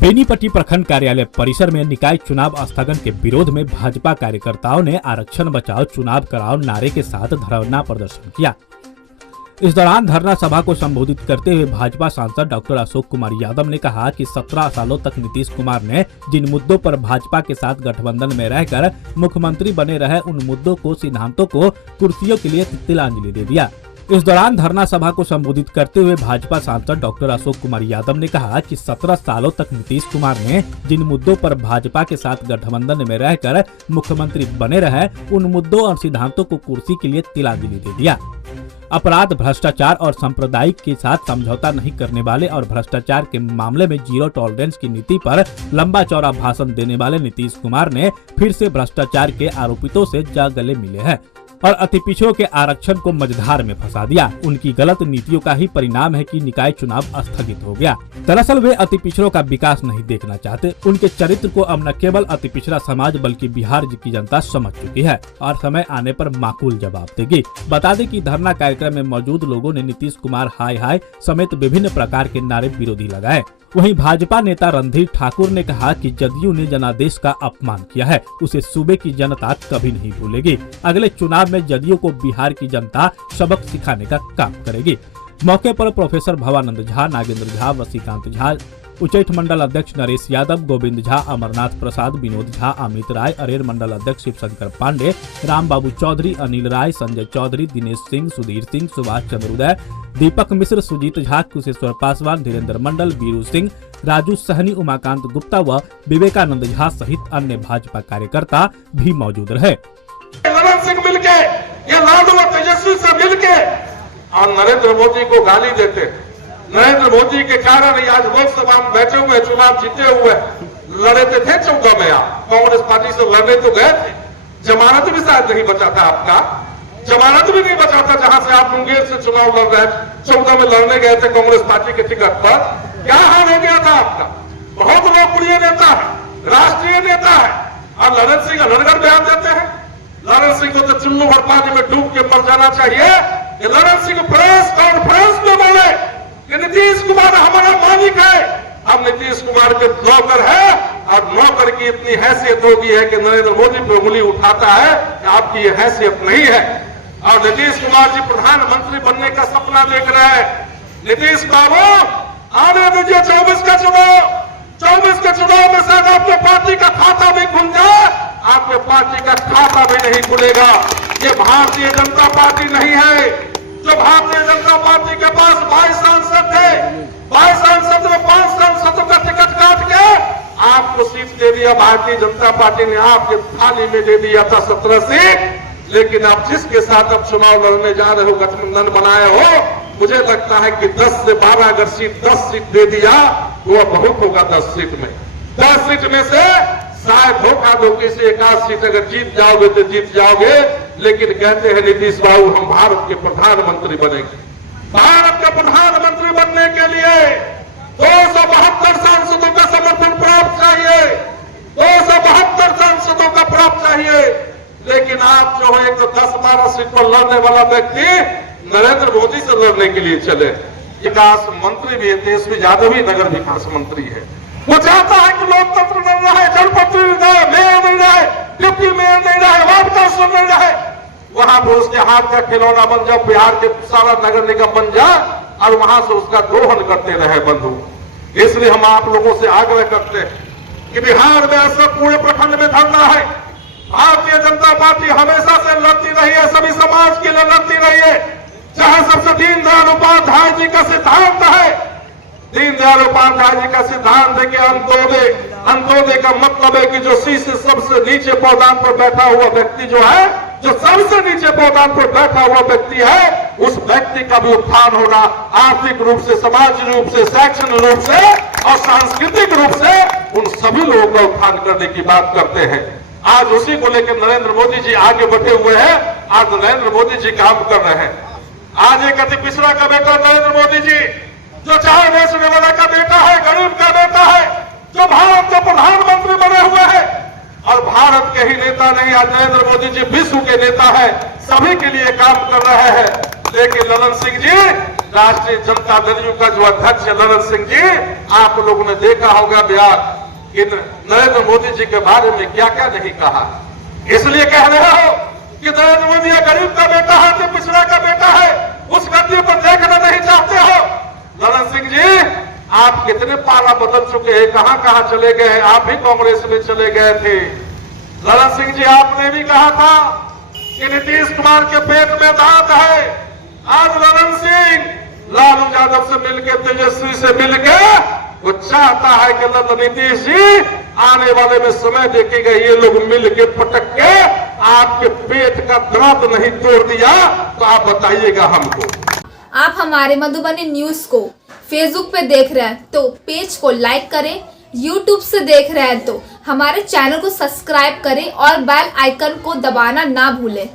बेनीपट्टी प्रखंड कार्यालय परिसर में निकाय चुनाव स्थगन के विरोध में भाजपा कार्यकर्ताओं ने आरक्षण बचाओ चुनाव कराओ नारे के साथ धरना प्रदर्शन किया। इस दौरान धरना सभा को संबोधित करते हुए भाजपा सांसद डॉक्टर अशोक कुमार यादव ने कहा कि 17 सालों तक नीतीश कुमार ने जिन मुद्दों पर भाजपा के साथ गठबंधन में रहकर मुख्यमंत्री बने रहे, उन मुद्दों को, सिद्धांतों को कुर्सियों के लिए तिलांजलि दे दिया। इस दौरान धरना सभा को संबोधित करते हुए भाजपा सांसद डॉक्टर अशोक कुमार यादव ने कहा कि 17 सालों तक नीतीश कुमार ने जिन मुद्दों पर भाजपा के साथ गठबंधन में रहकर मुख्यमंत्री बने रहे, उन मुद्दों और सिद्धांतों को कुर्सी के लिए तिलांजलि दे दिया। अपराध, भ्रष्टाचार और सांप्रदायिक के साथ समझौता नहीं करने वाले और भ्रष्टाचार के मामले में जीरो टॉलरेंस की नीति पर लंबा चौड़ा भाषण देने वाले नीतीश कुमार ने फिर से भ्रष्टाचार के आरोपितों से जा गले मिले हैं और अति पिछड़ों के आरक्षण को मझधार में फंसा दिया। उनकी गलत नीतियों का ही परिणाम है कि निकाय चुनाव स्थगित हो गया। दरअसल वे अति पिछड़ों का विकास नहीं देखना चाहते। उनके चरित्र को अब न केवल अति पिछड़ा समाज बल्कि बिहार की जनता समझ चुकी है और समय आने पर माकूल जवाब देगी। बता दें कि धरना कार्यक्रम में मौजूद लोगों ने नीतीश कुमार हाय हाय समेत विभिन्न प्रकार के नारे विरोधी लगाए। वहीं भाजपा नेता रणधीर ठाकुर ने कहा कि जदयू ने जनादेश का अपमान किया है, उसे सूबे की जनता कभी नहीं भूलेगी। अगले चुनाव में जदयू को बिहार की जनता सबक सिखाने का काम करेगी। मौके पर प्रोफेसर भवानंद झा, नागेंद्र झा, वसीकांत झा, उच्चैठ मंडल अध्यक्ष नरेश यादव, गोविंद झा, अमरनाथ प्रसाद, विनोद झा, अमित राय, अरेर मंडल अध्यक्ष शिवशंकर पांडे, राम बाबू चौधरी, अनिल राय, संजय चौधरी, दिनेश सिंह, सुधीर सिंह, सुभाष चंद्र उदय, दीपक मिश्र, सुजीत झा, कुशेश्वर पासवान, धीरेन्द्र मंडल, बीरू सिंह, राजू सहनी, उमाकांत गुप्ता व विवेकानंद झा सहित अन्य भाजपा कार्यकर्ता भी मौजूद रहे। सिंह मिलके, ये लालू और तेजस्वी से मिलके और नरेंद्र मोदी को गाली देते। नरेंद्र मोदी के कारण ही आज लोकसभा में बैठे हुए, चुनाव जीते हुए लड़े थे 14 में। आप कांग्रेस पार्टी से लड़ने तो गए थे, जमानत भी शायद नहीं बचा था आपका, जमानत भी नहीं बचा था जहां से आप मुंगेर से चुनाव लड़ रहे 14 में लड़ने गए थे कांग्रेस पार्टी के टिकट पर। क्या हाल हो गया था आपका? बहुत लोकप्रिय नेता है, राष्ट्रीय नेता है और ललन सिंह अलगड़ बयान देते हैं। ललन सिंह को तो चुल्लू भर पानी में डूब के मर जाना चाहिए। ललन सिंह प्रेस कॉन्फ्रेंस में बोले कि नीतीश कुमार हमारा मालिक है, अब नीतीश कुमार के नौकर है और नौकर की इतनी हैसियत हो गई है कि नरेंद्र मोदी पर उंगली उठाता है कि आपकी ये हैसियत नहीं है। और नीतीश कुमार जी प्रधानमंत्री बनने का सपना देख रहे हैं। नीतीश बाबू आने दीजिए 24 का चुनाव। 24 के चुनाव में शायद आपके पार्टी का खाता भी खुल जाए, आपके पार्टी का खाता भी नहीं खुलेगा। ये भारतीय जनता पार्टी नहीं है। जो भारतीय जनता पार्टी के पास 22 सांसद थे, 22 सांसद में 5 सांसदों का टिकट काट के आपको सीट दे दिया। भारतीय जनता पार्टी ने आपके थाली में दे दिया था 17 सीट। लेकिन आप जिसके साथ अब चुनाव लड़ने जा रहे हो, गठबंधन बनाए हो, मुझे लगता है कि 10 से 12 अगर सीट 10 सीट दे दिया वो बहुत होगा। 10 सीट में 10 सीट में से शायद धोखा धोखी से 1 सीट अगर जीत जाओगे तो जीत जाओगे। लेकिन कहते हैं नीतीश बाबू हम भारत के प्रधानमंत्री बनेंगे। भारत के प्रधानमंत्री बनने के लिए 272 सांसदों का समर्थन प्राप्त चाहिए, 272 सांसदों का प्राप्त चाहिए। लेकिन आप जो है तो 10-12 सीट पर लड़ने वाला व्यक्ति नरेंद्र मोदी से लड़ने के लिए चले। विकास मंत्री भी है, तेजस्वी यादव भी नगर विकास मंत्री है। वो चाहता है कि लोकतंत्र नहीं रहे, जनपति नहीं रहे, मेयर नहीं रहे, डिप्टी मेयर नहीं रहे, वार्ड काउंसिलर नहीं रहे। वहां पर उसके हाथ का खिलौना बन जाओ, बिहार के सारा नगर निगम बन जाए और वहां से उसका दोहन करते रहे बंधु। इसलिए हम आप लोगों से आग्रह करते हैं कि बिहार में ऐसा पूरे प्रखंड में धरना है। भारतीय जनता पार्टी हमेशा से लड़ती रही है, सभी समाज के लिए लड़ती रही है। चाहे सबसे दीनदयाल उपाध्याय जी का सिद्धांत है, दीनदयाल उपाध्याय जी का सिद्धांत है कि अंत्योदय, अंत्योदय का मतलब है कि जो सी से सबसे नीचे पौधान पर बैठा हुआ व्यक्ति जो है, जो सबसे नीचे पौधान पर बैठा हुआ व्यक्ति है, उस व्यक्ति का भी उत्थान होना, आर्थिक रूप से, सामाजिक रूप से, शैक्षणिक रूप से और सांस्कृतिक रूप से उन सभी लोगों का उत्थान करने की बात करते हैं। आज उसी को लेकर नरेंद्र मोदी जी आगे बढ़े हुए हैं। आज नरेंद्र मोदी जी काम कर रहे हैं। आज एक अति पिछड़ा का बेटा नरेंद्र मोदी जी, जो चाहे बेचने वाला का बेटा है, गरीब का बेटा है, जो भारत के प्रधानमंत्री बने हुए हैं और भारत के ही नेता नहीं, आज नरेंद्र मोदी जी विश्व के नेता है, सभी के लिए काम कर रहे हैं। लेकिन ललन सिंह जी राष्ट्रीय जनता दल यू का जो अध्यक्ष है ललन सिंह जी, आप लोगों ने देखा होगा बिहार कि नरेंद्र मोदी जी के बारे में क्या क्या नहीं कहा। इसलिए कह रहे हो कि नरेंद्र मोदी गरीब का बेटा है कि पिछड़ा का बेटा है, उस गद्दी पर देखना नहीं चाहते हो। ललन सिंह जी, आप कितने पाला बदल चुके हैं, कहां कहां चले गए हैं, आप भी कांग्रेस में चले गए थे। ललन सिंह जी, आपने भी कहा था कि नीतीश कुमार के पेट में दांत है। आज ललन सिंह लालू यादव से मिलकर, तेजस्वी से मिलकर वो चाहता है कि नीतीश जी आने वाले में समय देखेगा, ये लोग मिलकर पटक के आपके पेट का दांत नहीं तोड़ दिया तो आप बताइएगा हमको। आप हमारे मधुबनी न्यूज को फेसबुक पे देख रहे हैं तो पेज को लाइक करें, यूट्यूब से देख रहे हैं तो हमारे चैनल को सब्सक्राइब करें और बेल आइकन को दबाना ना भूलें।